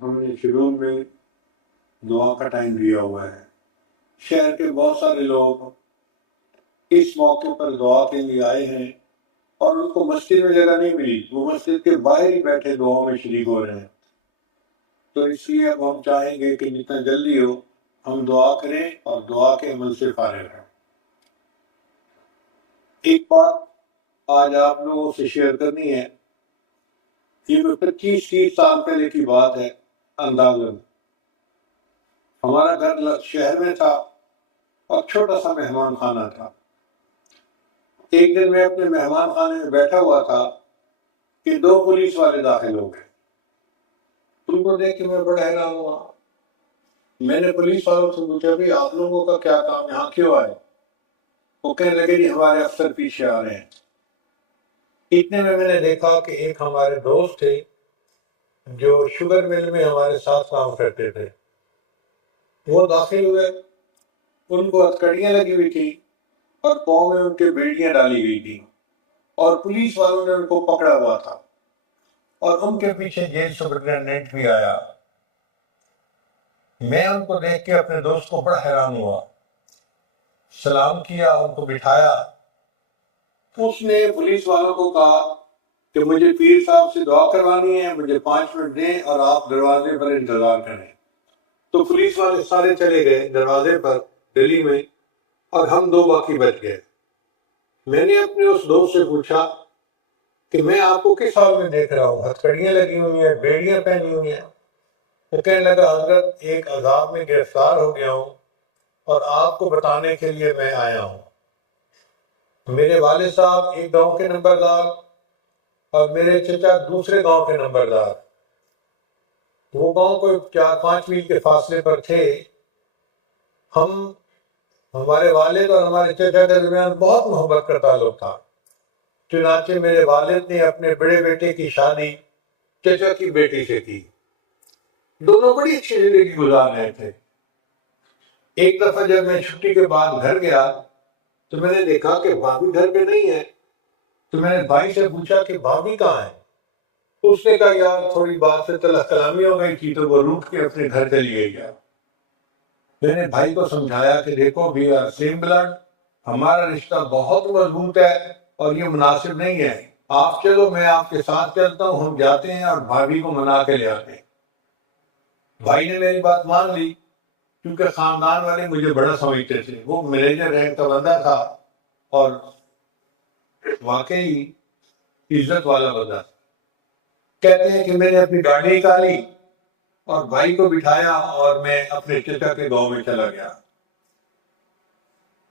ہم نے شیڈول میں دعا کا ٹائم دیا ہوا ہے۔ شہر کے بہت سارے لوگ اس موقع پر دعا کے لیے آئے ہیں اور ان کو مسجد میں جگہ نہیں ملی، وہ مسجد کے باہر ہی بیٹھے دعا میں شریک ہو رہے ہیں۔ تو اس لیے اب ہم چاہیں گے کہ جتنا جلدی ہو ہم دعا کریں اور دعا کے عمل سے فارغ رہیں۔ ایک بات آج آپ لوگوں سے شیئر کرنی ہے، یہ 25-30 سال پہلے کی بات ہے۔ اندازاً ہمارا گھر شہر میں تھا اور چھوٹا سا مہمان خانہ تھا۔ ایک دن میں اپنے مہمان خانے میں بیٹھا ہوا تھا کہ 2 پولیس والے داخل ہو گئے۔ ان کو دیکھ کے میں بڑا حیران ہوا۔ میں نے پولیس والوں سے پوچھا بھی آپ لوگوں کا کیا کام، یہاں کیوں آئے؟ وہ کہنے لگے جی ہمارے افسر پیچھے آ رہے ہیں۔ اتنے میں نے دیکھا کہ ایک ہمارے دوست تھے جو شوگر مل میں ہمارے ساتھ کام کرتے تھے، وہ داخل ہوئے۔ ان کو ہتھکڑیاں لگی ہوئی تھی اور پاؤں میں ان کے بیڑیاں ڈالی گئی تھی، اور پولیس والوں نے ان کو پکڑا ہوا تھا، اور ان کے پیچھے جیل سپرنٹینڈنٹ بھی آیا۔ میں ان کو دیکھ کے اپنے دوست کو بڑا حیران ہوا، سلام کیا، ان کو بٹھایا۔ اس نے پولیس والوں کو کہا کہ مجھے پیر صاحب سے دعا کروانی ہے، مجھے 5 منٹ دیں اور آپ دروازے پر انتظار کریں۔ تو پولیس والے سارے چلے گئے دروازے پر گلی میں، اور ہم 2 باقی بچ گئے۔ میں نے اپنے اس دوست سے پوچھا کہ میں آپ کو کس حال میں دیکھ رہا ہوں، ہتھکڑیاں لگی ہوئی ہیں، بیڑیاں پہنی ہوئی ہیں؟ وہ کہنے لگا حضرت ایک عذاب میں گرفتار ہو گیا ہوں اور آپ کو بتانے کے لیے میں آیا ہوں۔ میرے والد صاحب ایک گاؤں کے نمبردار اور میرے چچا دوسرے گاؤں کے نمبردار، وہ گاؤں کوئی 4-5 میل کے فاصلے پر تھے۔ ہمارے والد اور ہمارے چچا کے درمیان بہت محبت کا تعلق تھا، چنانچہ میرے والد نے اپنے بڑے بیٹے کی شادی چچا کی بیٹی سے کی۔ دونوں بڑی اچھی زندگی گزار رہے تھے۔ ایک دفعہ جب میں چھٹی کے بعد گھر گیا تو میں نے دیکھا کہ بھابھی گھر پہ نہیں ہے۔ تو میں نے بھائی سے پوچھا کہ بھابھی کہاں ہے؟ اس نے کہا یار تھوڑی بات سے طلح کلامی ہو گئی تھی تو وہ روٹ کے اپنے گھر چلی گئی ہے۔ میں نے بھائی کو سمجھایا کہ دیکھو بھی سیم بلڈ، ہمارا رشتہ بہت مضبوط ہے اور یہ مناسب نہیں ہے، آپ چلو میں آپ کے ساتھ چلتا ہوں، ہم جاتے ہیں اور بھابھی کو منا کے لے آتے ہیں۔ بھائی نے میری بات مان لی، کیونکہ خاندان والے مجھے بڑا سمجھتے تھے، وہ مینیجر رینک کا بندہ تھا اور واقعی عزت والا بندہ۔ کہتے ہیں کہ میں نے اپنی گاڑی نکالی اور بھائی کو بٹھایا اور میں اپنے چچا کے گاؤں میں چلا گیا۔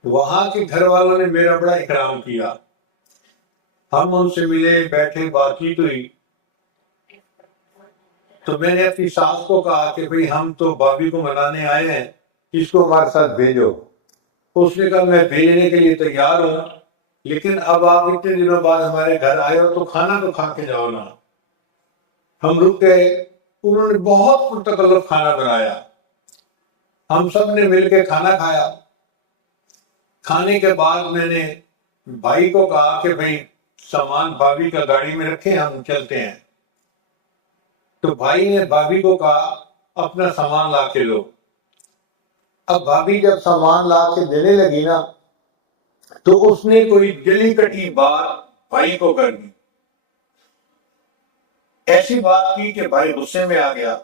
وہاں کے گھر والوں نے میرا بڑا اکرام کیا، ہم ان سے ملے، بیٹھے، بات چیت ہوئی۔ تو میں نے اپنی ساس کو کہا کہ بھئی ہم تو بھابھی کو منانے آئے ہیں، اس کو ہمارے ساتھ بھیجو۔ اس نے کہا میں بھیجنے کے لیے تیار ہوں، لیکن اب آپ اتنے دنوں بعد ہمارے گھر آئے ہو تو کھانا تو کھا کے جاؤ نا۔ ہم رک گئے، انہوں نے بہت پرتکلف کھانا بنایا، ہم سب نے مل کے کھانا کھایا۔ کھانے کے بعد میں نے بھائی کو کہا کہ بھئی سامان بھابھی کا گاڑی میں رکھیں، ہم چلتے ہیں۔ تو بھائی نے بھابھی کو کہا اپنا سامان لا کے لو۔ اب بھابھی جب سامان لا کے دینے لگی نا تو اس نے کوئی جلی کٹی بات بھائی کو کر دی، ایسی بات کی کہ بھائی غصے میں آ گیا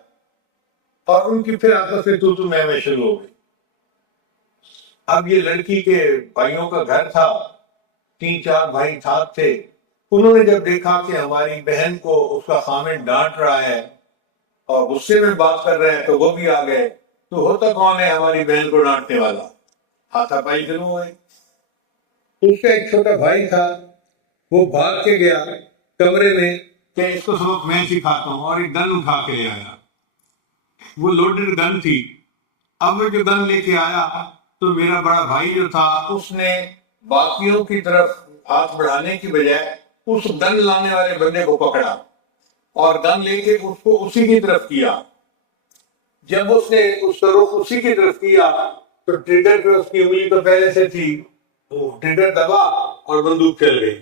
اور ان کی پھر آپس میں تو میں شروع ہو گئی۔ اب یہ لڑکی کے بھائیوں کا گھر تھا، 3-4 بھائی ساتھ تھے۔ انہوں نے جب دیکھا کہ ہماری بہن کو اس کا خامن ڈانٹ رہا ہے اور غصے میں بات کر رہے ہیں تو وہ بھی آ گئے۔ تو ہوتا کون ہے ہماری بہن کو ڈانٹنے والا؟ ہاتھا پائی شروع ہوئے۔ اس کا ایک چھوٹا بھائی تھا، وہ بھاگ کے گیا کمرے میں کہ اس کو سبق میں سکھاتا ہوں، اور ایک گن اٹھا کے لے آیا۔ وہ لوڈڈ گن تھی۔ اب وہ جو گن لے کے آیا تو میرا بڑا بھائی جو تھا اس نے باقیوں کی طرف ہاتھ بڑھانے کی بجائے اس گن لانے والے بندے کو پکڑا اور گن لے کے اس کو اسی کی طرف کیا۔ جب اس نے اس کا رخ اسی کی طرف کیا تو ٹریگر پہ اس کی انگلی تو پہلے سے تھی، وہ ٹریگر دبا اور بندوق چل گئی۔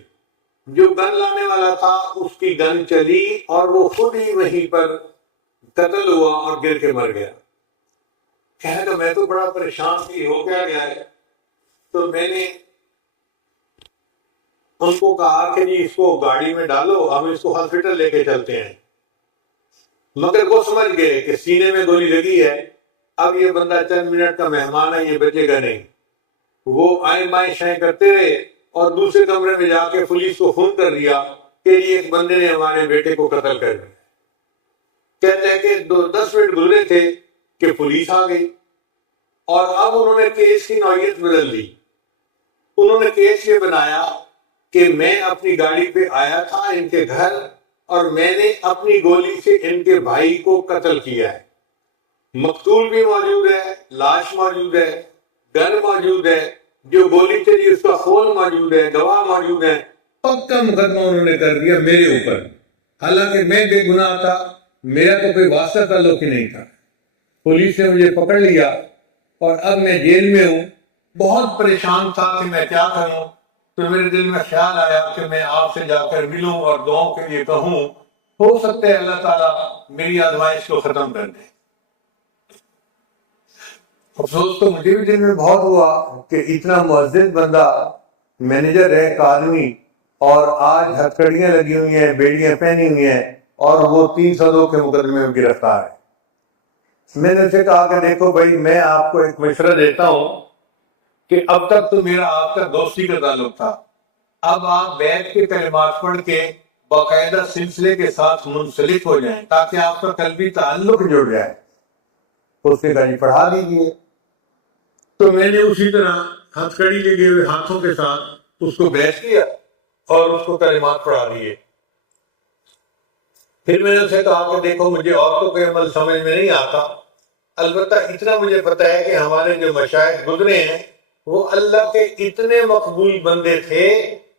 جو گن لانے والا تھا اس کی گن چلی اور وہ خود ہی وہیں پر قتل ہوا اور گر کے مر گیا. کہنے تو میں تو بڑا پریشان تھی، ہو کیا گیا ہے. تو میں نے ان کو کہا کہ جی اس کو گاڑی میں ڈالو، ہم اس کو ہاسپٹل لے کے چلتے ہیں. مگر وہ سمجھ گئے کہ سینے میں گولی لگی ہے، اب یہ بندہ چند منٹ کا مہمان ہے، یہ بچے گا نہیں. وہ آئیں بائیں شائیں کرتے رہے اور دوسرے کمرے میں جا کے پولیس کو فون کر دیا کہ یہ ایک بندے نے ہمارے بیٹے کو قتل کر دیا. کہتے ہیں کہ 10 منٹ گزرے تھے کہ پولیس آ گئی اور اب انہوں نے کیس کی نوعیت بدل دی. انہوں نے کیس یہ بنایا کہ میں اپنی گاڑی پہ آیا تھا ان کے گھر اور میں نے اپنی گولی سے ان کے بھائی کو قتل کیا ہے. مقتول بھی موجود ہے، لاش موجود ہے، گن موجود ہے، جو گولی چلی اس کا خون موجود ہے، گواہ موجود ہے. پکا مقدمہ انہوں نے کر دیا میرے اوپر، حالانکہ میں بے گناہ تھا، میرا تو کوئی واسطہ تعلق ہی نہیں تھا. پولیس نے مجھے پکڑ لیا اور اب میں جیل میں ہوں. بہت پریشان تھا کہ میں کیا کروں. تو میرے دل میں خیال آیا کہ میں آپ سے جا کر ملوں اور دعاؤں کے لیے کہوں، ہو سکتا ہے اللہ تعالیٰ میری آزمائش کو ختم کر دے. افسوس تو مجھے بھی دل میں بہت ہوا کہ اتنا معزز بندہ، مینیجر ہے ایک آدمی، اور آج ہتھکڑیاں لگی ہوئی ہیں، بیڑیاں پہنی ہوئی ہیں اور وہ 302 کے مقدمے میں گرفتار ہے. میں نے اسے کہا کہ دیکھو بھائی، میں آپ کو ایک مشورہ دیتا ہوں کہ اب تک تو میرا آپ کا دوستی کا تعلق تھا، اب آپ بیت کے کلمات پڑھ کے باقاعدہ سلسلے کے ساتھ منسلک ہو جائیں تاکہ آپ کا قلبی تعلق جڑ جائے. اس نے کہا جی پڑھا دیجیے. تو میں نے اسی طرح ہتھ کڑی لگے ہوئے ہاتھوں کے ساتھ اس کو بیعت کیا اور اس کو کلمات پڑھا دیے. پھر میں نے اسے کہا کہ دیکھو مجھے عورتوں کے عمل سمجھ میں نہیں آتا، البتہ اتنا مجھے پتہ ہے کہ ہمارے جو مشائخ گزرے ہیں وہ اللہ کے اتنے مقبول بندے تھے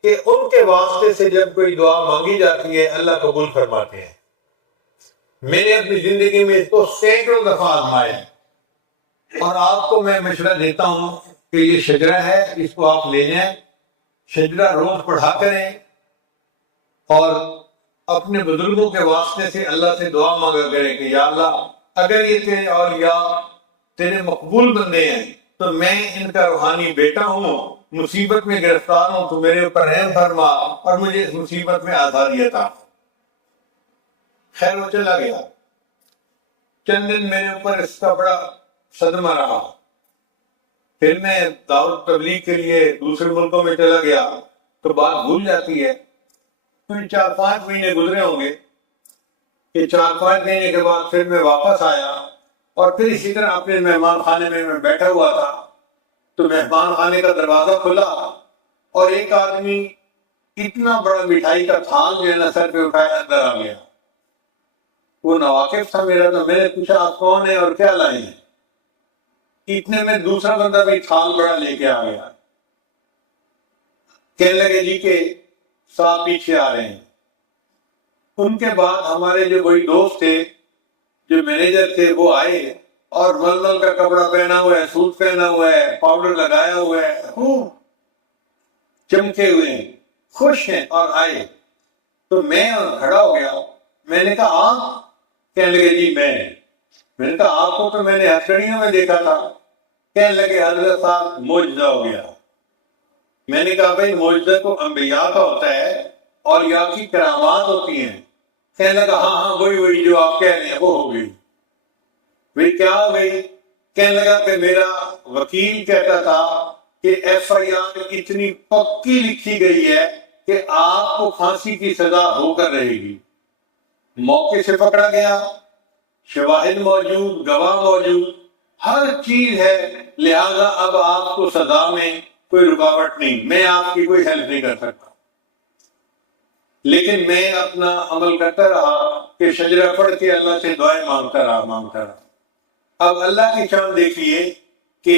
کہ ان کے واسطے سے جب کوئی دعا مانگی جاتی ہے اللہ قبول فرماتے ہیں. میں نے اپنی زندگی میں اس کو سینکڑوں دفعہ آزمایا اور آپ کو میں مشورہ دیتا ہوں کہ یہ شجرہ ہے، اس کو آپ لے جائیں، شجرہ روز پڑھا کریں اور اپنے بزرگوں کے واسطے سے اللہ سے دعا مانگا کریں کہ یا اللہ اگر یہ تیرے اولیاء تیرے مقبول بندے ہیں تو میں ان کا روحانی بیٹا ہوں، مصیبت میں گرفتار ہوں تو میرے اوپر رحم فرما اور مجھے اس مصیبت میں آزادی عطا. خیر وہ چلا گیا. چند دن میرے اوپر اس کا بڑا صدمہ رہا. پھر میں دعوت تبلیغ کے لیے دوسرے ملکوں میں چلا گیا تو بات بھول جاتی ہے. پھر 4-5 مہینے گزرے ہوں گے کہ 4-5 مہینے کے بعد پھر میں واپس آیا اور پھر اسی طرح اپنے مہمان خانے میں بیٹھا ہوا تھا. تو مہمان خانے کا دروازہ کھلا اور ایک آدمی اتنا بڑا مٹھائی کا تھال جو ہے نا سر پہ اٹھایا اندر آ گیا. وہ ناواقف تھا میرا، تو میں نے پوچھا آپ کون ہیں اور کیا لائے ہیں. اتنے میں دوسرا بندہ بھی تھال بڑا لے کے آ گیا. کہنے لگے جی کہ صاحب پیچھے آ رہے ہیں. ان کے بعد ہمارے جو وہی دوست تھے جو مینیجر تھے وہ آئے اور ململ کا کپڑا پہنا ہوا ہے، سوٹ پہنا ہوا ہے، پاؤڈر لگایا ہوا ہے، خوب چمکے ہوئے ہیں، خوش ہیں اور آئے. تو میں کھڑا ہو گیا. میں نے کہا آپ؟ کہنے لگے جی میں نے کہا آپ کو تو میں نے ہتھکڑیوں میں دیکھا تھا. کہنے لگے حضرت صاحب معجزہ ہو گیا. میں نے کہا بھائی معجزہ تو انبیاء کا ہوتا ہے اور یا کی کرامات ہوتی ہیں. کہنے لگا ہاں وہی جو آپ کہہ رہے ہیں وہ ہو گئی. بھائی کیا ہو گئی؟ کہنے لگا کہ میرا وکیل کہتا تھا کہ FIR اتنی پکی لکھی گئی ہے کہ آپ کو پھانسی کی سزا ہو کر رہے گی. موقع سے پکڑا گیا، شواہد موجود، گواہ موجود، ہر چیز ہے، لہذا اب آپ کو سزا میں کوئی رکاوٹ نہیں، میں آپ کی کوئی ہیلپ نہیں کر سکتا. لیکن میں اپنا عمل کرتا رہا کہ شجرہ پڑھ کے اللہ سے دعائیں مانگتا رہا. اب اللہ کی شان دیکھیے کہ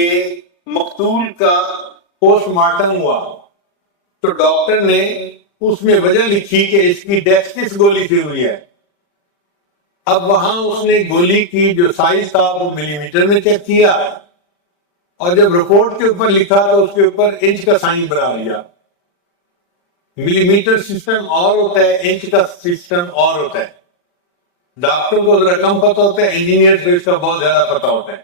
مقتول کا پوسٹ مارٹم ہوا تو ڈاکٹر نے اس میں وجہ لکھی کہ اس کی ڈیتھ کس گولی سے ہوئی ہے. اب وہاں اس نے گولی کی جو سائز تھا وہ ملی میٹر میں چیک کیا اور جب رپورٹ کے اوپر لکھا تو اس کے اوپر انچ کا سائن بنا لیا. ملی میٹر سسٹم اور ہوتا ہے، انچ کا سسٹم اور ہوتا ہے. ڈاکٹر کو ذرا کم پتہ ہوتا ہے، انجینئر کو اس کا بہت زیادہ پتہ ہوتا ہے۔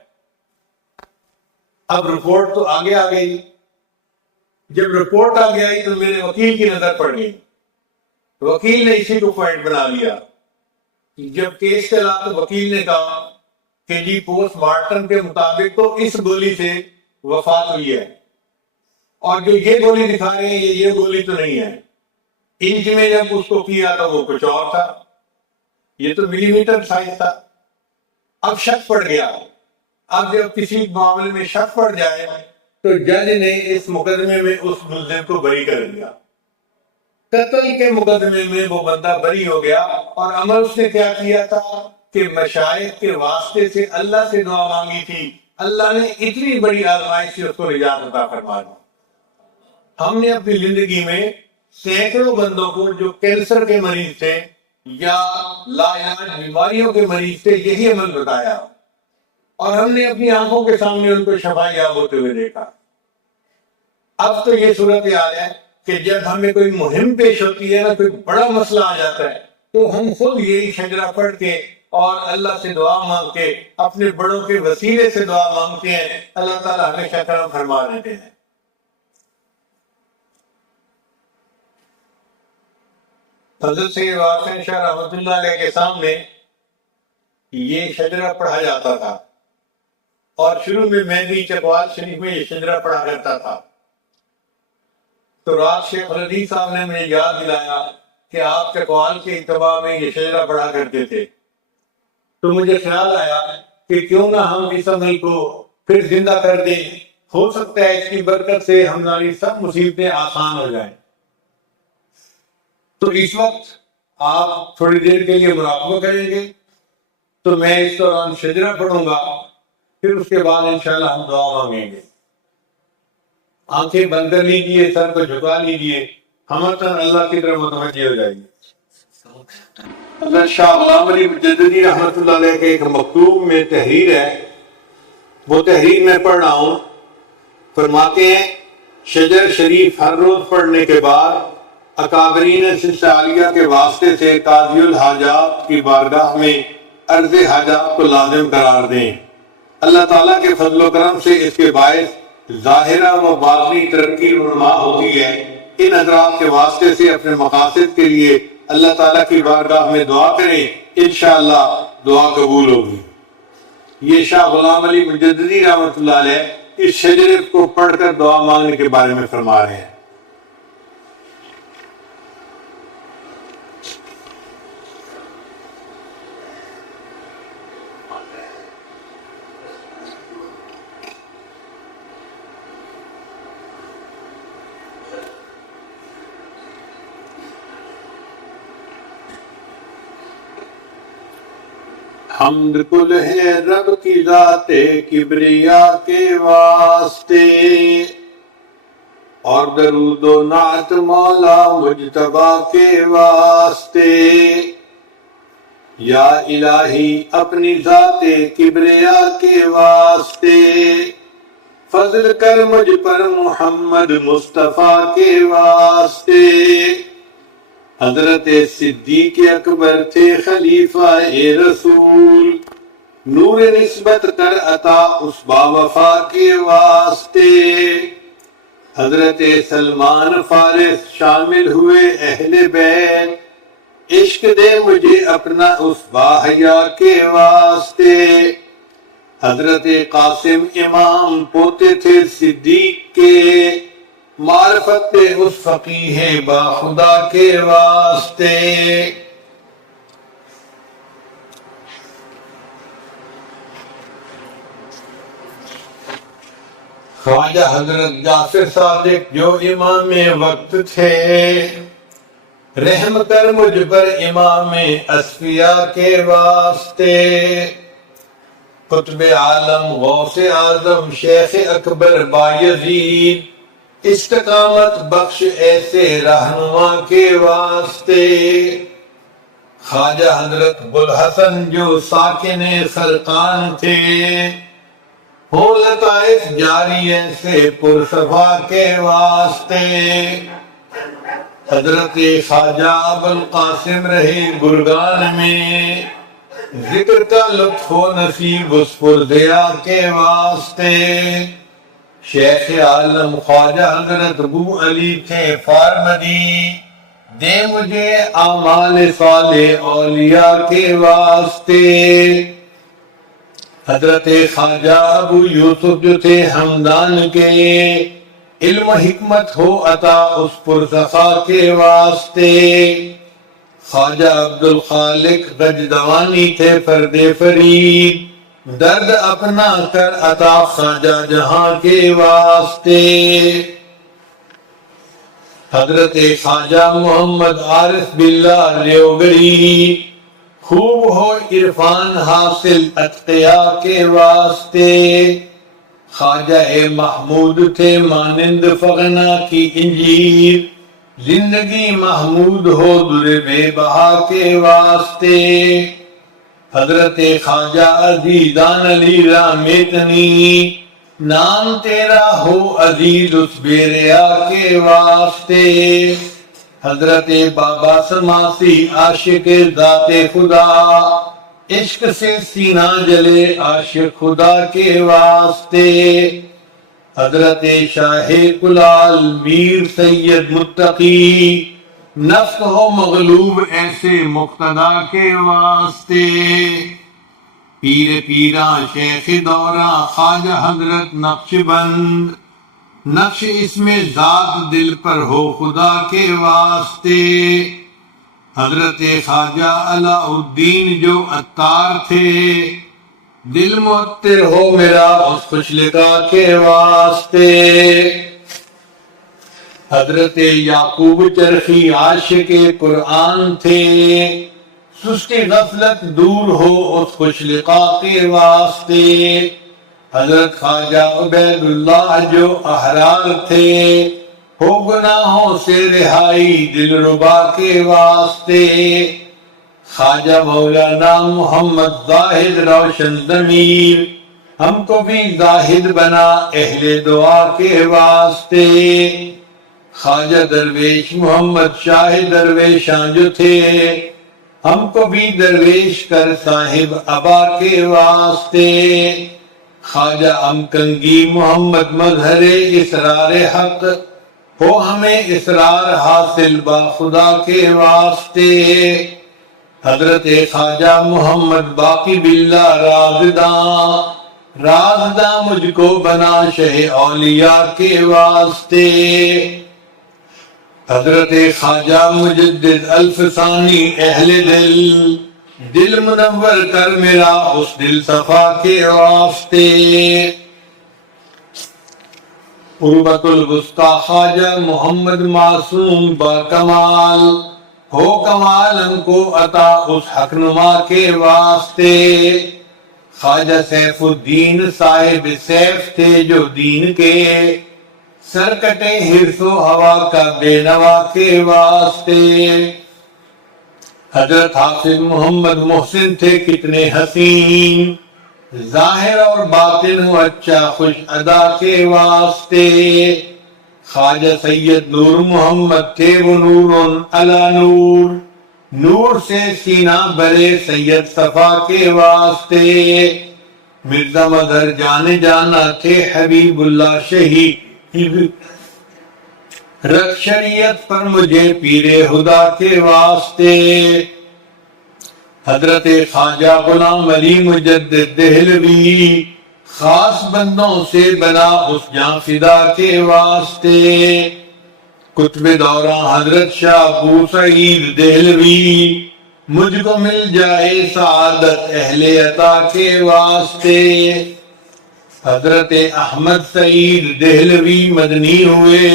اب رپورٹ تو آگے آ گئی، جب رپورٹ آگے آئی تو میرے وکیل کی نظر پڑ گئی، وکیل نے اسی کو پوائنٹ بنا لیا۔ جب کیس چلا تو وکیل نے کہا کہ جی پوسٹ مارٹم کے مطابق تو اس گولی سے وفات ہوئی ہے، اور جو یہ گولی دکھا رہے ہیں یہ گولی تو نہیں ہے، انچ میں جب اس کو کیا تو وہ کچھ اور تھا، یہ تو ملی میٹر سائز تھا۔ اب شک پڑ گیا، اب جب کسی معاملے میں شک پڑ جائے تو جج نے اس مقدمے میں اس ملزم کو بری کر دیا، قتل کے مقدمے میں وہ بندہ بری ہو گیا۔ اور عمل اس نے کیا کیا تھا کہ مشائخ کے واسطے سے اللہ سے دعا مانگی تھی، اللہ نے اتنی بڑی آزمائش سے اس کو نجات عطا فرما دی۔ ہم نے اپنی زندگی میں سینکڑوں بندوں کو جو کینسر کے مریض تھے یا لا علاج بیماریوں کے مریض تھے یہی عمل بتایا، اور ہم نے اپنی آنکھوں کے سامنے ان کو شفا یاب ہوتے ہوئے دیکھا۔ اب تو یہ صورتحال ہے کہ جب ہمیں کوئی مہم پیش ہوتی ہے نا، کوئی بڑا مسئلہ آ جاتا ہے، تو ہم خود یہی شجرہ پڑھ کے اور اللہ سے دعا مانگ کے اپنے بڑوں کے وسیلے سے دعا مانگتے ہیں، اللہ تعالیٰ ہمیشہ کرم فرما دیتے ہیں۔ حضرت سید حسین شاہ رحمۃ اللہ علیہ کے سامنے یہ شجرہ پڑھا جاتا تھا، اور شروع میں بھی چکوال شریف میں یہ شجرہ پڑھا کرتا تھا۔ تو رات شیخ الحدیث صاحب نے مجھے یاد دلایا کہ آپ چکوال کے اتباع میں یہ شجرہ پڑھا کرتے تھے، تو مجھے خیال آیا کہ کیوں نہ ہم اس عمل کو پھر زندہ کر دیں، ہو سکتا ہے اس کی برکت سے ہماری سب مصیبتیں آسان ہو جائیں۔ تو اس وقت آپ تھوڑی دیر کے لیے مراقبہ کریں گے، تو میں اس دوران شجرہ پڑھوں گا، پھر اس کے بعد انشاءاللہ ہم دعا مانگیں گے۔ آنکھیں بند کر لیجیے، سر کو جھکا لیجیے، ہمتاً اللہ کی طرف متوجہ ہو جائیے۔ حضرت شاہ غلام علی مجددی رحمۃ اللہ علیہ کے ایک مکتوب میں تحریر ہے، وہ تحریر میں پڑھ رہا ہوں۔ فرماتے ہیں شجر شریف ہر روز پڑھنے کے بعد اکابرین سلسلہ عالیہ کے واسطے سے قاضی الحاجات کی بارگاہ میں عرض حاجات کو لازم قرار دیں۔ اللہ تعالیٰ کے فضل و کرم سے اس کے باعث ظاہرہ و باطنی ترقی رونما ہوتی ہے۔ ان حضرات کے واسطے سے اپنے مقاصد کے لیے اللہ تعالیٰ کی بارگاہ میں دعا کریں، انشاءاللہ دعا قبول ہوگی۔ یہ شاہ غلام علی مجددی رحمۃ اللہ علیہ اس شجرے کو پڑھ کر دعا مانگنے کے بارے میں فرما رہے ہیں۔ حمد کل ہے رب کی ذات کبریا کے واسطے، اور درود و نعت مولا مجتبی کے واسطے۔ یا الہی اپنی ذات کبریا کے واسطے فضل کر مجھ پر محمد مصطفیٰ کے واسطے۔ حضرت صدیق اکبر تھے خلیفہ رسول، نور نسبت کر عطا اس باوفا کے واسطے۔ حضرت سلمان فارس شامل ہوئے اہل بیت، عشق دے مجھے اپنا اس باحیا کے واسطے۔ حضرت قاسم امام پوتے تھے صدیق کے، معرفت اس فقیہ با خدا کے واسطے۔ خواجہ حضرت جعفر صادق جو امام وقت تھے، رحم کر مجھ پر امام اصفیاء کے واسطے۔ قطب عالم غوث اعظم شیخ اکبر بایزید، استقامت بخش ایسے رہنما کے واسطے۔ خواجہ حضرت بوالحسن جو ساکن خرقان تھے، ہو لطائف جاری ایسے پرصفا کے واسطے۔ حضرت خواجہ ابوالقاسم رہے گرگان میں، ذکر کا لطف و نصیب اس پردیا کے واسطے، شیخ عالم خواجہ حضرت ابو علی تھے فارمدی، دے مجھے اعمال صالح اولیاء کے واسطے۔ حضرت خواجہ ابو یوسف جو تھے ہمدان کے، علم و حکمت ہو عطا اس پرسخا کے واسطے۔ خواجہ عبد الخالق غجدوانی تھے فرد فرید، درد اپنا کر عطا خواجہ جہاں کے واسطے۔ حضرت خواجہ محمد عارف باللہ لیوگری، خوب ہو عرفان حاصل اتقیاء کے واسطے۔ خواجہ محمود تھے مانند فغنا کی انجیر، زندگی محمود ہو در بے بہا کے واسطے۔ حضرت خواجہ عزیزان علی رامیتنی، نام تیرا ہو عزیز اس بے ریا کے واسطے۔ حضرت بابا سماسی عاشق ذات خدا، عشق سے سینہ جلے عاشق خدا کے واسطے۔ حضرت شاہ کلال میر سید متقی، نفس ہو مغلوب ایسے مقتدا کے واسطے۔ پیر پیراں شیخ دوراں خواجہ حضرت نقش بند، نقش اس میں ذات دل پر ہو خدا کے واسطے۔ حضرت خواجہ علاء الدین جو عطار تھے، دل معطر ہو میرا اس خوش لقا کے واسطے۔ حضرت یعقوب چرخی عاشق قرآن تھے، سستی غفلت دور ہو اس خوش لقا کے واسطے۔ حضرت خواجہ عبید اللہ جو احرار تھے، ہو گناہوں سے رہائی دل ربا کے واسطے۔ خواجہ مولانا محمد زاہد روشن ضمیر، ہم کو بھی زاہد بنا اہل دعا کے واسطے۔ خواجہ درویش محمد شاہ درویشاں جو تھے، ہم کو بھی درویش کر صاحب ابا کے واسطے۔ خواجہ امکنگی محمد مظہر اسرار حق، ہو ہمیں اسرار حاصل با خدا کے واسطے۔ حضرت خواجہ محمد باقی باللہ رازداں مجھ کو بنا شہ اولیاء کے واسطے۔ حضرت خواجہ مجدد الفسانی اہل دل، دل منور کر میرا اس دل صفا کے واسطے۔ قربت الوسطی خواجہ محمد معصوم با کمال، ہو کمال ہم کو عطا اس حق نما کے واسطے۔ خواجہ سیف الدین صاحب سیف تھے جو دین کے، سر کٹے حرص و ہوا کا بے نوا کے واسطے۔ حضرت حافظ محمد محسن تھے کتنے حسین، ظاہر اور باطن ہو اچھا خوش ادا کے واسطے۔ خواجہ سید نور محمد تھے وہ نور علی نور، نور سے سینہ برے سید صفا کے واسطے۔ مرزا مظہر جانے جانا تھے حبیب اللہ شہید، رکھ شریعت پر مجھے پیر خدا کے واسطے۔ حضرت خواجہ غلام علی مجدد دہلوی، خاص بندوں سے بنا اس جاں فدا کے واسطے۔ قطب دوران حضرت شاہ ابو سعید دہلوی، مجھ کو مل جائے سعادت اہل عطا کے واسطے۔ حضرت احمد سعید دہلوی مدنی ہوئے،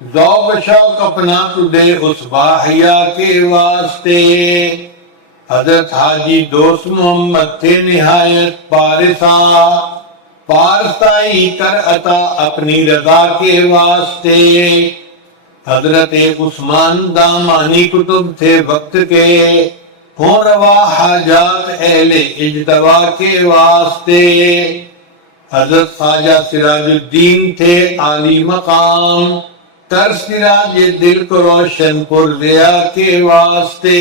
ذوق شوق اپنا تو دے اس باحیا کے واسطے۔ حضرت حاجی دوست محمد تھے نہایت پارساں، پارسائی کر عطا اپنی رضا کے واسطے۔ حضرت عثمان دامانی کتب تھے وقت کے، ہوں روا حاجات اہل اجتبا کے واسطے۔ حضرت خواجہ سراج الدین تھے عالی مقام، کر سراج دل کو روشن پر ضیا کے واسطے۔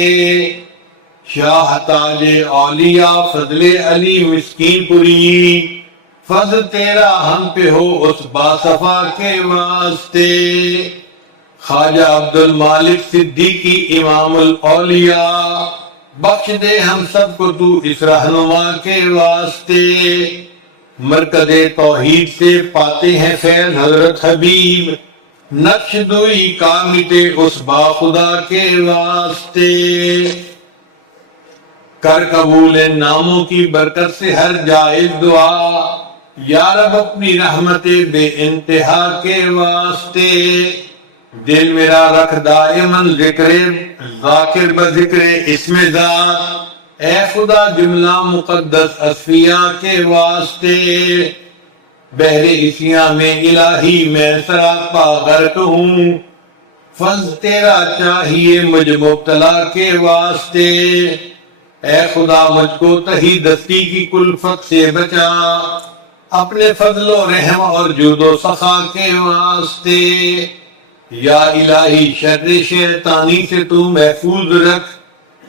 شاہ تاج اولیاء فضل علی مسکین پوری، فضل تیرا ہم پہ ہو اس باصفا کے واسطے۔ خواجہ عبد المالک صدیقی امام الاولیاء، بخش دے ہم سب کو تو اس رہنما کے واسطے۔ مرکز توحید سے پاتے ہیں فیض حضرت حبیب، نقش دوئی کا مٹے اس با خدا کے واسطے۔ کر قبول ناموں کی برکت سے ہر جائز دعا، یا رب اپنی رحمت بے انتہا کے واسطے۔ دل میرا رکھ دائماً ذکر ذاکر بذکر اسم ذات، اے خدا جملہ مقدس اصفیاء کے واسطے۔ بحر اسیاں میں الہی میں سراپا غرق ہوں، فضل تیرا چاہیے مجھ مبتلا کے واسطے۔ اے خدا مجھ کو تہی دستی کی کلفت سے بچا، اپنے فضل و رحم اور جود و سخا کے واسطے۔ یا الہی شر شیطانی سے تو محفوظ رکھ،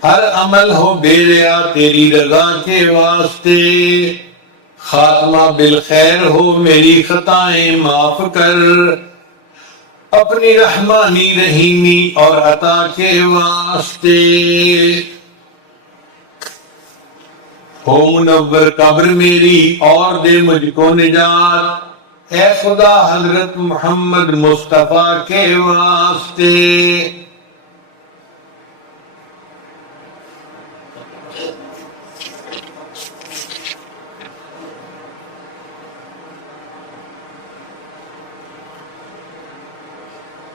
ہر عمل ہو بے ریا تیری رضا کے واسطے۔ خاتمہ بالخیر ہو میری خطائیں معاف کر، اپنی رحمانی رحیمی اور عطا کے واسطے۔ ہو منور قبر میری اور دے مجھ کو نجات، اے خدا حضرت محمد مصطفیٰ کے واسطے۔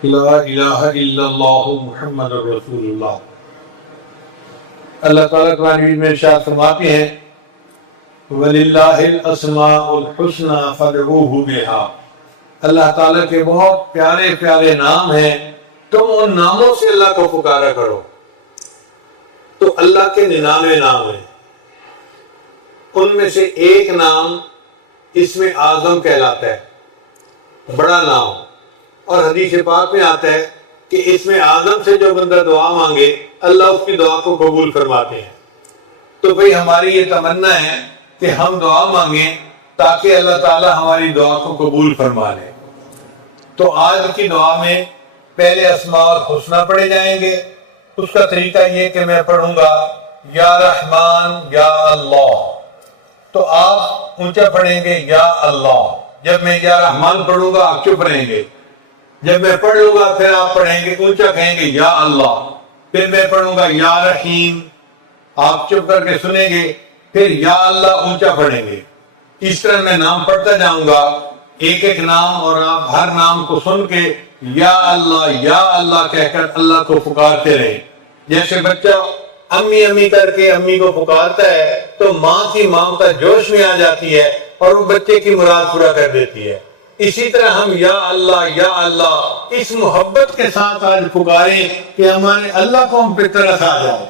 لا الہ الا اللہ محمد رسول اللہ۔ اللہ تعالیٰ قرآن مجید میں ارشاد فرماتے ہیں وَلِلَّهِ الْأَسْمَاءُ الْحُسْنَى فَادْعُوهُ بِهَا۔ اللہ تعالیٰ کے بہت پیارے پیارے نام ہیں، تم ان ناموں سے اللہ کو پکارا کرو۔ تو اللہ کے 99 نام ہیں، ان میں سے ایک نام اسم اعظم کہلاتا ہے، بڑا نام۔ اور حدیث پاک میں آتا ہے کہ اسم اعظم سے جو بندہ دعا مانگے اللہ اس کی دعا کو قبول فرماتے ہیں۔ تو بھئی ہماری یہ تمنا ہے کہ ہم دعا مانگیں تاکہ اللہ تعالی ہماری دعا کو قبول فرما لے۔ تو آج کی دعا میں پہلے اسماء الحسنی پڑھے جائیں گے۔ اس کا طریقہ یہ کہ میں پڑھوں گا یا رحمان یا اللہ، تو آپ اونچا پڑھیں گے یا اللہ۔ جب میں یا رحمان پڑھوں گا آپ چپ رہیں گے، جب میں پڑھ لوں گا پھر آپ پڑھیں گے اونچا کہیں گے یا اللہ، پھر میں پڑھوں گا یا رحیم، آپ چپ کر کے سنیں گے، پھر یا اللہ اونچا پڑھیں گے۔ اس طرح میں نام پڑھتا جاؤں گا ایک ایک نام، اور آپ ہر نام کو سن کے یا اللہ کہہ کر اللہ کو پکارتے رہیں۔ جیسے بچہ امی امی کر کے امی کو پکارتا ہے تو ماں کی ممتا جوش میں آ جاتی ہے اور وہ بچے کی مراد پورا کر دیتی ہے۔ اسی طرح ہم یا اللہ اس محبت کے ساتھ آج پکاریں کہ ہمارے اللہ کو ہم پہ ترس آ جائے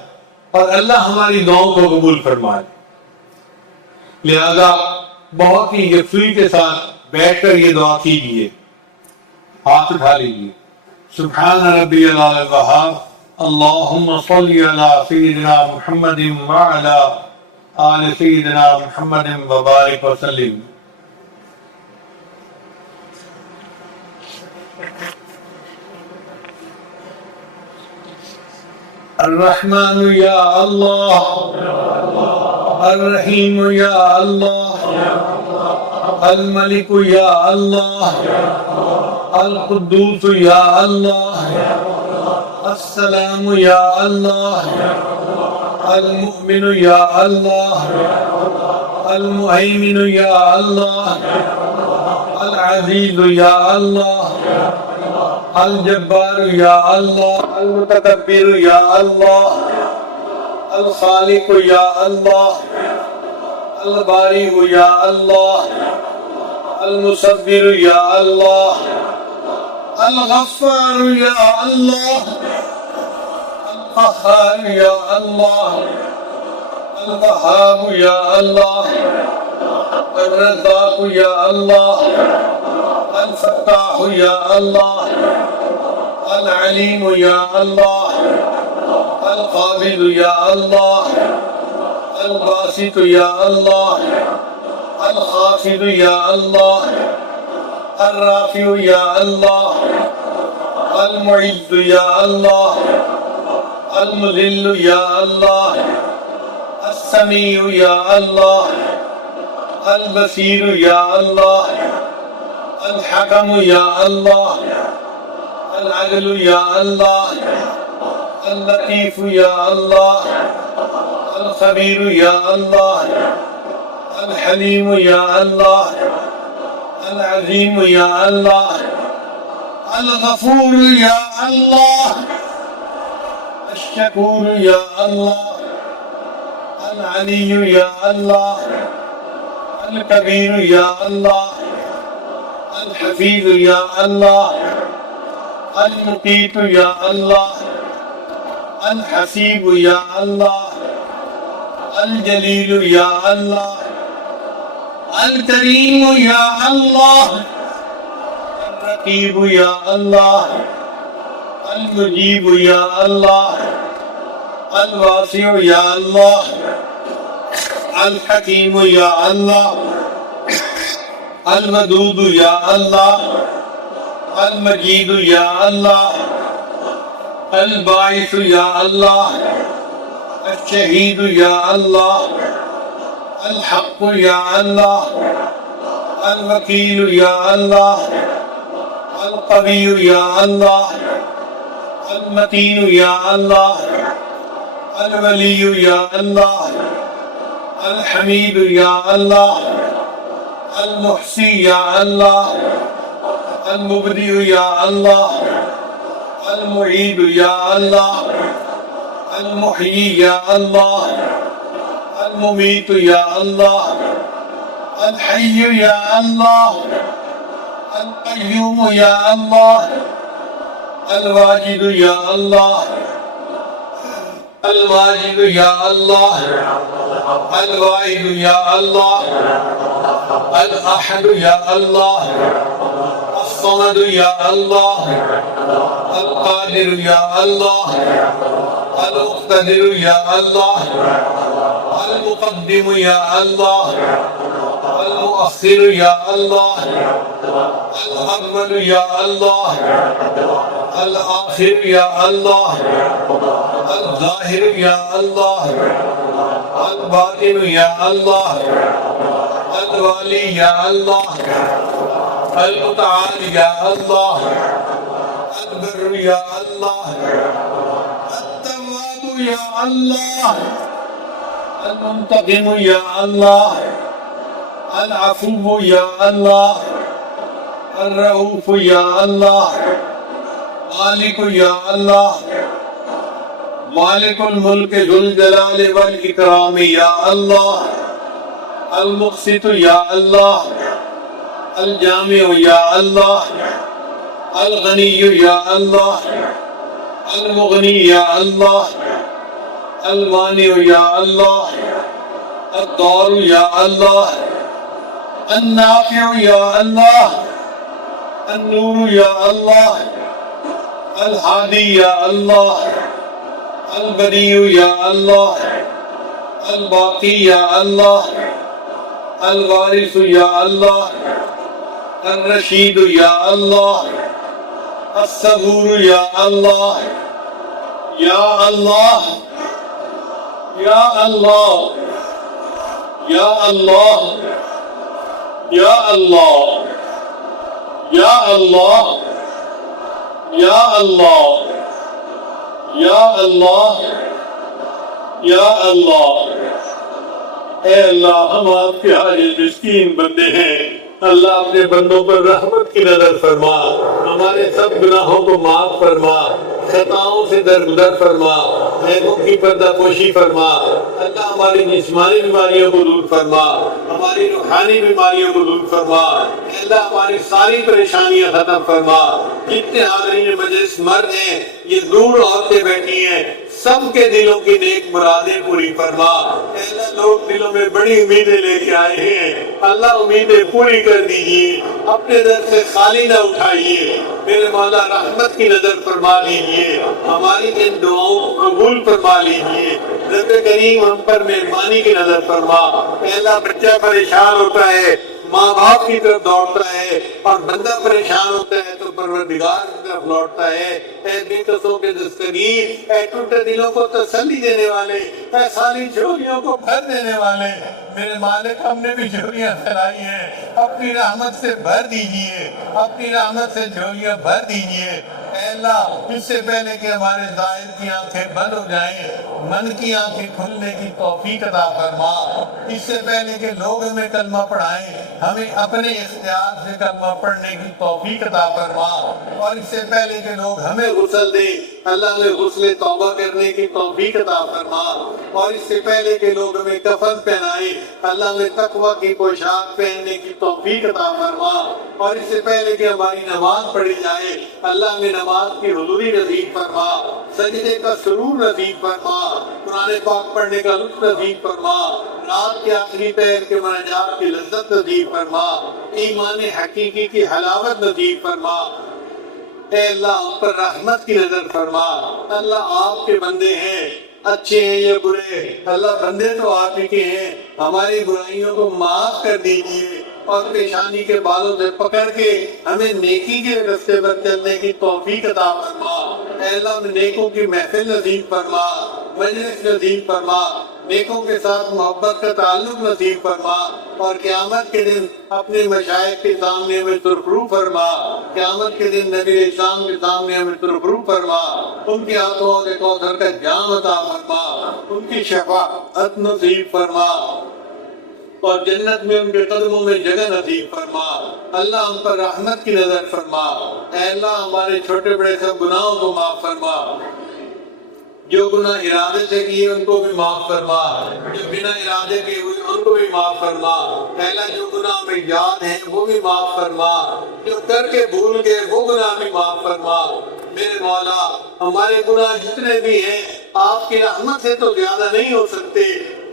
اور اللہ ہماری دعاؤں کو قبول فرمائے۔ لہذا بہت ہی یکسوئی کے ساتھ بیٹھ کر یہ دعا کیجیے، ہاتھ اٹھا لیجیے۔ سبحان ربی العلی الوہاب، اللہم صلی علی سیدنا محمد وعلی آل سیدنا محمد وبارک وسلم۔ الرحمن یا اللہ، الرحیم یا اللہ، الملک یا اللہ، القدوس یا اللہ، السلام یا اللہ، المؤمن یا اللہ، المہیمن یا اللہ، العزیز یا اللہ، الجبار یا اللہ، المتکبر یا اللہ، الخالق یا اللہ، الباری یا اللہ، المصور یا اللہ، الغفار یا اللہ، القہار یا اللہ، الوہاب یا اللہ، الرزاق یا اللہ، الفتاح یا اللہ، العلیم یا اللہ، القابض یا اللہ، الباسط یا اللہ، الخافض یا اللہ، الرافع یا اللہ، المعز یا اللہ، المذل یا اللہ، السمیع یا اللہ، البصیر یا اللہ، الحکم یا اللہ، العدل یا اللہ، اللطیف یا اللہ، الخبیر یا اللہ، الحلیم یا اللہ، العظیم یا اللہ، الغفور یا اللہ، الشکور یا اللہ، العلی یا اللہ، الکبیر یا اللہ، الحفیظ یا اللہ، المقیت یا اللہ، الحسیب یا اللہ، الجلیل یا اللہ، الکریم یا اللہ، الرقیب یا اللہ، المجیب یا اللہ، الواسع یا اللہ، الحکیم یا اللہ، الودود یا اللہ، المجید یا اللہ، الباعث یا اللہ، الشہید یا اللہ، الحق یا اللہ، الوکیل یا اللہ، القوی یا اللہ، المتین یا اللہ، الولی یا اللہ، الحمید یا اللہ، المحصی یا اللہ، المبدئ یا اللہ، المعید یا اللہ، المحیی یا اللہ، الممیت یا اللہ، الحی یا اللہ، القیوم یا اللہ، الواجد یا اللہ، الواجد یا اللہ، الواحد یا اللہ، الاحد یا اللہ، الصمد یا اللہ، القادر یا اللہ، المقتدر یا اللہ، المقدم یا اللہ، المؤخر یا اللہ، الاول یا اللہ، الآخر یا اللہ، الظاہر یا اللہ، الباطن یا اللہ، الوالی یا اللہ، المتعال یا اللہ، البر یا اللہ، التواب یا اللہ، المنتقم یا اللہ، العفو یا اللہ، الرؤوف یا اللہ، مالک یا اللہ، مالک الملک ذو الجلال والاکرام یا اللہ، المقسط یا اللہ، الجامع یا اللہ، الغنی یا اللہ، المغنی یا اللہ، المانع یا اللہ، الضار یا اللہ، النافع یا اللہ، النور یا اللہ، الہادی یا اللہ، البدیع یا اللہ، الباقی یا اللہ، الوارث یا اللہ، الرشید یا اللہ، الصبور یا اللہ، یا اللہ، یا اللہ، یا اللہ، یا اللہ، یا اللہ، یا اللہ، یا اللہ، یا اللہ۔ اے اللہ، ہم آپ کے عاجز مسکین بندے ہیں، اللہ اپنے بندوں پر رحمت کی نظر فرما، ہمارے سب گناہوں کو معاف فرما، خطاؤں سے درگزر فرما، عیبوں کی پردہ پوشی فرما، اللہ ہماری جسمانی بیماریوں کو دور فرما، ہماری روحانی بیماریوں کو دور فرما، اللہ ہماری ساری پریشانیاں ختم فرما۔ جتنے حاضرین مجلس مرد ہیں، یہ دور عورتیں بیٹھی ہیں، سب کے دلوں کی نیک مرادیں پوری فرما۔ اللہ لوگ دلوں میں بڑی امیدیں لے کے آئے ہیں، اللہ امیدیں پوری کر دیجیے، اپنے در سے خالی نہ اٹھائیے۔ میرے مولا رحمت کی نظر فرما لیجیے، ہماری ان دعاؤں کو قبول فرما لیجیے۔ رب کریم ہم پر مہربانی کی نظر فرما۔ اے اللہ بچہ پریشان ہوتا ہے ماں باپ کی طرف دوڑتا ہے، اور بندہ پریشان ہوتا ہے تو پروردگار کی طرف لوٹتا ہے۔ اے بے کسوں کے دستگیر، اے ٹوٹے دلوں کو تسلی دینے والے، اے ساری جھولیوں کو بھر دینے والے، میرے مالک ہم نے بھی جھولیاں پھیلائی ہیں، اپنی رحمت سے بھر دیجئے، اپنی رحمت سے جھولیاں بھر دیجئے۔ اے اللہ اس سے پہلے کہ ہمارے ظاہر کی آنکھیں بند ہو جائیں، من کی آنکھیں کھلنے کی توفیق عطا فرما۔ اس سے پہلے کہ لوگ ہمیں کلمہ پڑھائیں، ہمیں اپنے اختیار سے کلمہ پڑھنے کی توفیق عطا فرما، اور اس سے پہلے کہ لوگ ہمیں غسل دیں، اللہ میں غسل توبہ کرنے کی توفیق عطا فرما، اور اس سے پہلے کہ لوگ ہمیں کفن پہنائیں، اللہ میں تقویٰ کی پوشاک پہننے کی توفیق عطا فرما، اور اس سے پہلے کہ ہماری نماز پڑھی جائے، اللہ میں نماز کی حضوری نصیب فرما، سجدے کا سرور نصیب فرما، قرآن پاک پڑھنے کا لطف نصیب فرما، رات کے آخری پہر کے مناجات کی لذت نصیب فرما، ایمان حقیقی کی حلاوت نصیب فرما۔ اے اللہ ہم پر رحمت کی نظر فرما۔ اللہ آپ کے بندے ہیں، اچھے ہیں یا برے، اللہ بندے تو آپ ہی کے ہیں، ہماری برائیوں کو معاف کر دیجئے، اور پیشانی کے بالوں سے پکڑ کے ہمیں نیکی کے راستے پر چلنے کی توفیق عطا فرما۔ اے اللہ نیکوں کی محفل نصیب فرما، مجلس نصیب فرما، نیکوں کے ساتھ محبت کا تعلق نصیب فرما، اور قیامت کے دن اپنے مشائخ کے سامنے ہمیں سرخرو فرما، قیامت کے دن نبی اسلام کے سامنے ہمیں سرخرو فرما، ان کے ہاتھوں سے کوثر کا جام عطا فرما، ان کی شفاعت نصیب فرما، اور جنت میں ان کے قدموں میں جگہ نصیب فرما۔ اللہ ہم پر رحمت کی نظر فرما۔ اے اللہ ہمارے چھوٹے بڑے سب گناہوں کو معاف فرما، جو گناہ ارادے سے کیے ان کو بھی معاف فرما، جو بنا ارادے کے ہوئے ان کو بھی معاف فرما۔ اے اللہ جو گناہ میں یاد ہیں وہ بھی معاف فرما، جو کر کے بھول گئے وہ گناہ بھی معاف فرما۔ میرے مولا ہمارے گناہ جتنے بھی ہیں آپ کی رحمت سے تو زیادہ نہیں ہو سکتے،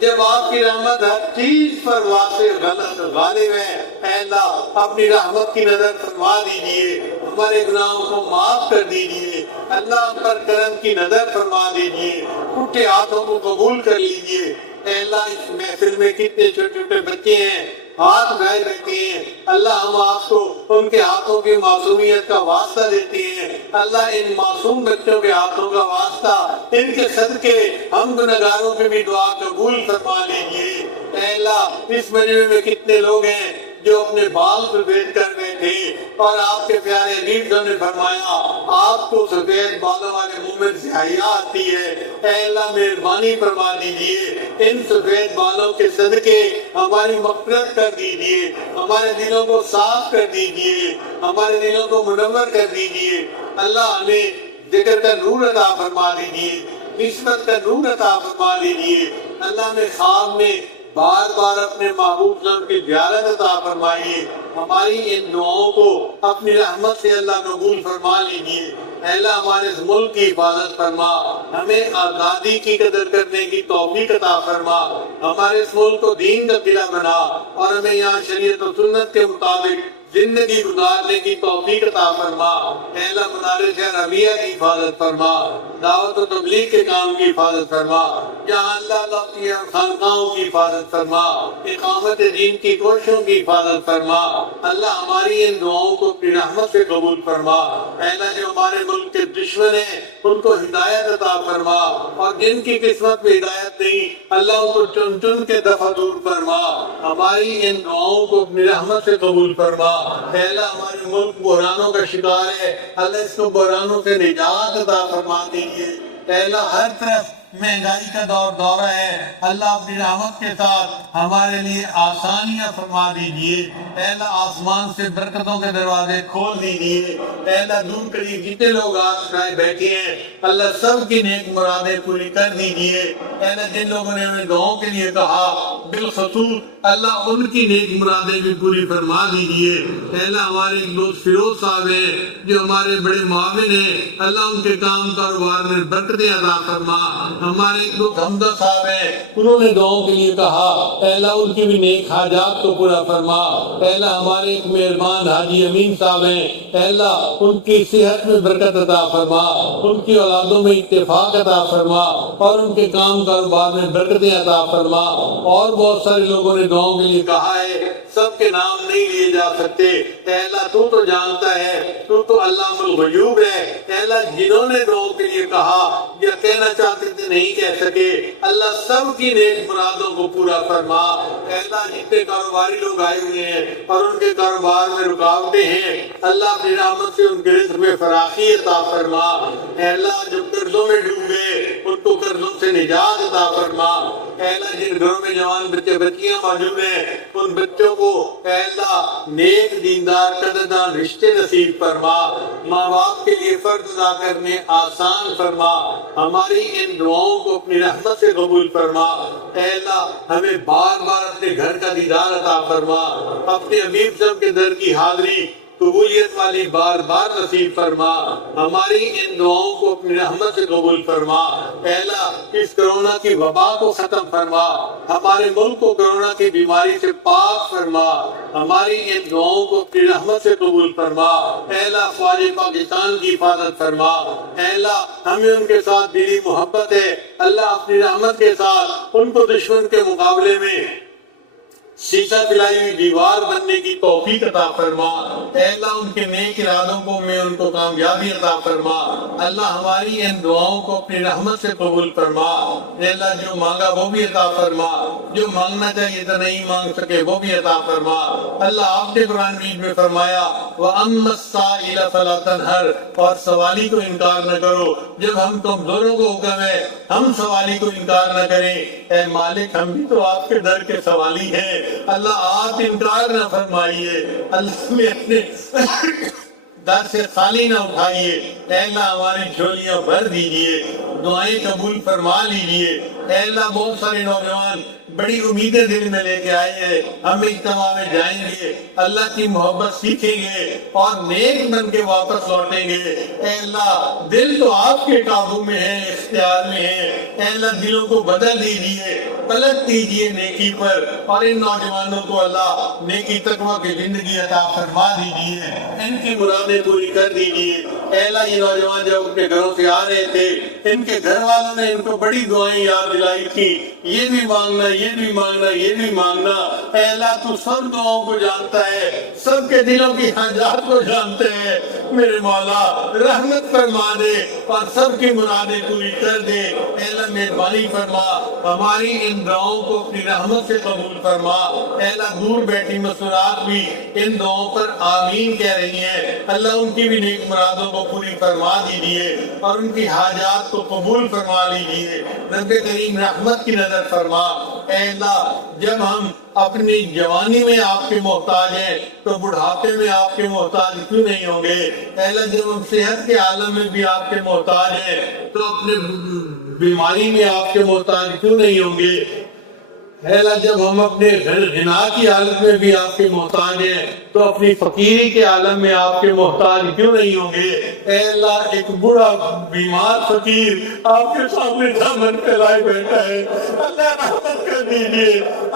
جب آپ کی رحمت ہر چیز پر واضح غالب ہے۔ اے اللہ اپنی رحمت کی نظر فرما دیجئے، ہمارے گناہوں کو معاف کر دیجئے، اللہ ہم پر کرم کی نظر فرما دیجئے، ٹوٹے ہاتھوں کو قبول کر لیجئے۔ اے اللہ اس محفل میں کتنے چھوٹے چھوٹے بچے ہیں، ہاتھ اٹھائے رکھتے ہیں، اللہ ہم آپ کو ان کے ہاتھوں کی معصومیت کا واسطہ دیتے ہیں، اللہ ان معصوم بچوں کے ہاتھوں کا واسطہ، ان کے صدقے ہم گناہگاروں کی بھی دعا قبول فرما لیجئے۔ اے اللہ اس مجمع میں کتنے لوگ ہیں جو اپنے بال سفید کر بیٹھے، اور آپ کے پیارے حبیب نے فرمایا آپ کو سفید بالوں والے مومن سے حیا آتی ہے۔ اے اللہ مہربانی فرما دیجئے، ان سفید بالوں کے صدقے ہماری مغفرت کر دیجئے، ہمارے دلوں کو صاف کر دیجئے، ہمارے دلوں کو منور کر دیجئے۔ اللہ ہمیں ذکر کا نور عطا فرما دیجئے، نسبت کا نور عطا فرما دیجئے۔ اللہ میں خواب میں بار بار اپنے محبوب صاحب کی زیارت عطا فرمائیے، ہماری ان دعاؤں کو اپنی رحمت سے اللہ قبول فرما لیجیے۔ اے اللہ ہمارے اس ملک کی حفاظت فرما، ہمیں آزادی کی قدر کرنے کی توفیق عطا فرما، ہمارے اس ملک کو دین کا قلعہ بنا، اور ہمیں یہاں شریعت و سنت کے مطابق زندگی گزارنے کی توفیق عطا فرما۔ اے اللہ مدارس ربیہ کی حفاظت فرما، دعوت و تبلیغ کے کام کی حفاظت فرما، جہاں اللہ کی خانقاہوں کی حفاظت فرما، اقامت دین کی کوششوں کی حفاظت فرما۔ اللہ ہماری ان دعاؤں کو اپنی رحمت سے قبول فرما۔ اے اللہ جو ہمارے ملک کے دشمن ہیں ان کو ہدایت عطا فرما، اور جن کی قسمت میں ہدایت نہیں اللہ ان کو چن چن کے دفع دور فرما۔ ہماری ان دعاؤں کو اپنی رحمت سے قبول فرما۔ اے اللہ ہمارے ملک بحرانوں کا شکار ہے، اللہ اس کو بحرانوں سے نجات عطا فرما دیجیے۔ اے اللہ ہر طرف مہنگائی کا دورہ ہے، اللہ اپنی رحمت کے ساتھ ہمارے لیے آسانیاں فرما دیجئے۔ اے اللہ آسمان سے برکتوں کے دروازے کھول دیجئے۔ اے اللہ دور قریب جتنے لوگ آج اٹھائے بیٹھے ہیں اللہ سب کی نیک مرادیں پوری کر دیجئے۔ اے اللہ جن لوگوں نے ہمیں دعاؤں کے لیے کہا بالخصوص اللہ ان کی نیک مرادیں بھی پوری فرما دیجئے۔ اے اللہ ہمارے ایک دوست فیروز صاحب ہیں جو ہمارے بڑے معاون ہیں، اللہ ان کے کام کاروبار میں برکتیں عطا فرما، ہمارے ایک دوست حمزہ صاحب ہیں، انہوں نے دعاؤں کے لیے کہا اے اللہ ان کی بھی نیک حاجات کو پورا فرما۔ اے اللہ ہمارے ایک مہربان حاجی امین صاحب ہیں، اے اللہ ان کی صحت میں برکت عطا فرما، ان کی اولادوں میں اتفاق عطا فرما اور ان کے کام کاروبار میں برکتیں عطا فرما۔ اور بہت سارے لوگوں نے دعاؤں کے لیے کہا ہے، سب کے نام نہیں لیے جا سکتے۔ اے اللہ تو جانتا ہے، تو علام الغیوب ہے۔ اے اللہ جنہوں نے دعاؤں کے لیے کہا یا کہنا چاہتے تھے نہیں کہہ سکے، اللہ سب کی نیک مرادوں کو پورا فرما۔ اے اللہ جتنے کاروباری لوگ آئے ہوئے ہیں اور ان کے کاروبار میں رکاوٹیں ہیں، اللہ اپنی رحمت سے ان کے رزق میں فراخی عطا فرما۔ اے اللہ جو قرضوں میں ڈوبے ان کو قرضوں سے نجات عطا فرما۔ اے اللہ جن گھروں میں جوان بچے بچیاں موجود ہیں ان بچوں کو اے اللہ نیک دیندار قدردان رشتے نصیب فرما۔ ماں باپ کے لیے فرض ادا کرنے آسان فرما۔ ہماری ان دعاؤں کو اپنی رحمت سے قبول فرما۔ اے اللہ ہمیں بار بار اپنے گھر کا دیدار عطا فرما، اپنے حبیب صاحب کے در کی حاضری قبولیت والی بار بار نصیب فرما۔ ہماری ان دعاؤں کو اپنی رحمت سے قبول فرما۔ اے اللہ اس کرونا کی وبا کو ختم فرما، ہمارے ملک کو کرونا کی بیماری سے پاک فرما۔ ہماری ان دعاؤں کو اپنی رحمت سے قبول فرما۔ اے اللہ فوج پاکستان کی حفاظت فرما۔ اے اللہ ہمیں ان کے ساتھ دلی محبت ہے، اللہ اپنی رحمت کے ساتھ ان کو دشمن کے مقابلے میں شیشہ پلائی ہوئی دیوار بننے کی توفیق عطا فرما۔ اے اللہ ان کے نیک ارادوں کو میں ان کو کامیابی عطا فرما۔ اللہ ہماری ان دعاؤں کو اپنی رحمت سے قبول فرما۔ اے اللہ جو مانگا وہ بھی عطا فرما، جو مانگنا چاہیے تھا نہیں مانگ سکے وہ بھی عطا فرما۔ اللہ آپ نے قرآن مجید میں فرمایا وَأَمَّا السَّائِلَ فَلَا تَنْهَرْ، اور سوالی کو انکار نہ کرو۔ جب ہم کمزوروں کو حکم ہے ہم سوالی کو انکار نہ کریں، اے مالک ہم بھی تو آپ کے در کے سوالی ہیں، اللہ آپ انکار نہ فرمائیے، اللہ میں اپنے در سے خالی نہ اٹھائیے۔ اے اللہ ہماری جھولیاں بھر دیجئے، دعائیں قبول فرما لیجئے۔ اے اللہ بہت سارے نوجوان بڑی امیدیں دل میں لے کے آئے ہیں، ہم اجتماع میں جائیں گے، اللہ کی محبت سیکھیں گے اور نیک بن کے واپس لوٹیں گے۔ اے اللہ دل تو آپ کے قابو میں ہے، اختیار میں ہے، اے اللہ دلوں کو بدل دیجئے، پلٹ دیجئے نیکی پر، اور ان نوجوانوں کو اللہ نیکی تقویٰ کی زندگی عطا فرما دیجئے، ان کی مرادیں پوری کر دیجئے۔ اے اللہ یہ نوجوان جب اپنے گھروں سے آ رہے تھے ان کے گھر والوں نے ان کو بڑی دعائیں یاد دلائی تھی، یہ بھی مانگنا یہ بھی مانگنا یہ بھی مانگنا۔ اے اللہ تو سب دعاؤں کو جانتا ہے، سب کے دلوں کی حاجات کو جانتے ہیں، میرے مولا رحمت فرما دے اور سب کی مرادیں پوری کر دے۔ اے اللہ مہربانی فرما، ہماری ان دعاؤں کو اپنی رحمت سے قبول فرما۔ اے اللہ دور بیٹھی مسورات بھی ان دعاؤں پر آمین کہہ رہی ہیں، اللہ ان کی بھی نیک مرادوں کو پوری فرما دیجئے اور ان کی حاجات کو قبول فرما لیجئے۔ رب کریم رحمت کی نظر فرما۔ اے اللہ جب ہم اپنی جوانی میں آپ کے محتاج ہیں تو بڑھاپے میں آپ کے محتاج کیوں نہیں ہوں گے؟ اے اللہ جب ہم صحت کے عالم میں بھی آپ کے محتاج ہیں تو اپنے بیماری میں آپ کے محتاج کیوں نہیں ہوں گے؟ اے اللہ جب ہم اپنے غنا کی حالت میں بھی آپ کے محتاج ہیں تو اپنی فقیری کے عالم میں آپ کے محتاج کیوں نہیں ہوں گے؟ اے اللہ ایک بڑا بیمار فقیر آپ کے سامنے دامن پھیلائے بیٹھا ہے، اللہ رحمت کر دیجئے،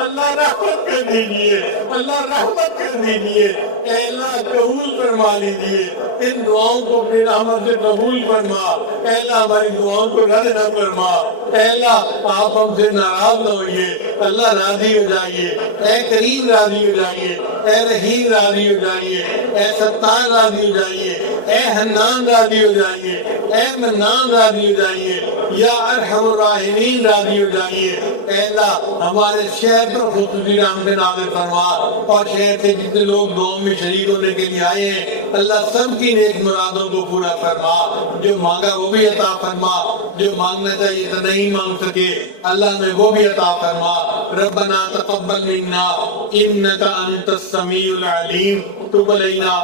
اللہ رحمت کر دیجئے، اللہ رحمت کر دیجئے۔ اے اللہ قبول فرما لیجئے، ان دعاؤں کو اپنی رحمت سے قبول فرما۔ اے اللہ ہماری دعاؤں کو رد نہ فرما۔ اے اللہ آپ ہم سے ناراض نہ ہوئیے، اللہ راضی ہو جائیے، اے کریم راضی ہو جائیے، اے رحیم راضی ہو جائیے، اے ستار راضی ہو جائیے، اے حنان راضی ہو جائیے، اے منان راضی ہو جائیے، یا ارحم الراحمین راضی ہو جائیے۔ اے اللہ ہمارے شہر پر خصوصی رحمت نازل فرما اور شہر سے جتنے لوگ دعاؤں میں شریک ہونے کے لیے آئے ہیں اللہ سب کی نیک مرادوں کو پورا فرما، جو مانگا وہ بھی عطا فرما، جو مانگنا چاہیے تو نہیں مانگ سکے اللہ میں وہ بھی عطا فرما۔ ربنا تقبل منا انك انت السميع العليم تب علينا۔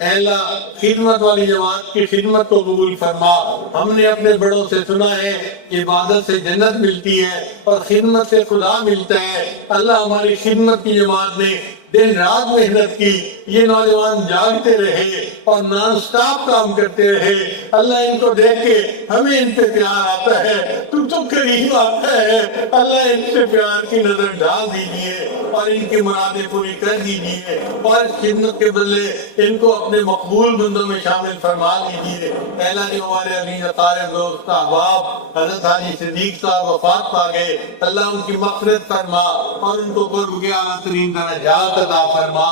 اے اللہ خدمت والی جماعت کی خدمت کو قبول فرما، ہم نے اپنے بڑوں سے سنا ہے عبادت سے جنت ملتی ہے اور خدمت سے خدا ملتا ہے، اللہ ہماری خدمت کی جماعت نے دن رات محنت کی، یہ نوجوان جاگتے رہے اور نان سٹاپ کام کرتے رہے۔ اللہ ان کو دیکھ کے ہمیں ان پہ پیار آتا ہے، تو قریب آتا ہے۔ اللہ ان سے پیار کی نظر ڈال دیجئے اور ان کی مرادیں پوری کر دیجئے، اور اس خدمت کے بدلے ان کو اپنے مقبول بندوں میں شامل فرما لیجئے۔ پہلا جو ہمارے عزیز اقارب دوست احباب حضرت حاجی صدیق صاحب وفات پا گئے، اللہ ان کی مغفرت فرما اور ان کو قرب کے اعلیٰ ترین درجات عطا فرما۔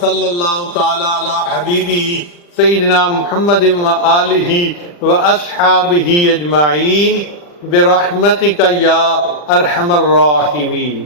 صلی اللہ تعالی علی حبیبہ سیدنا محمد و آلہ و اصحابہ اجمعین برحمتک یا ارحم الراحمین۔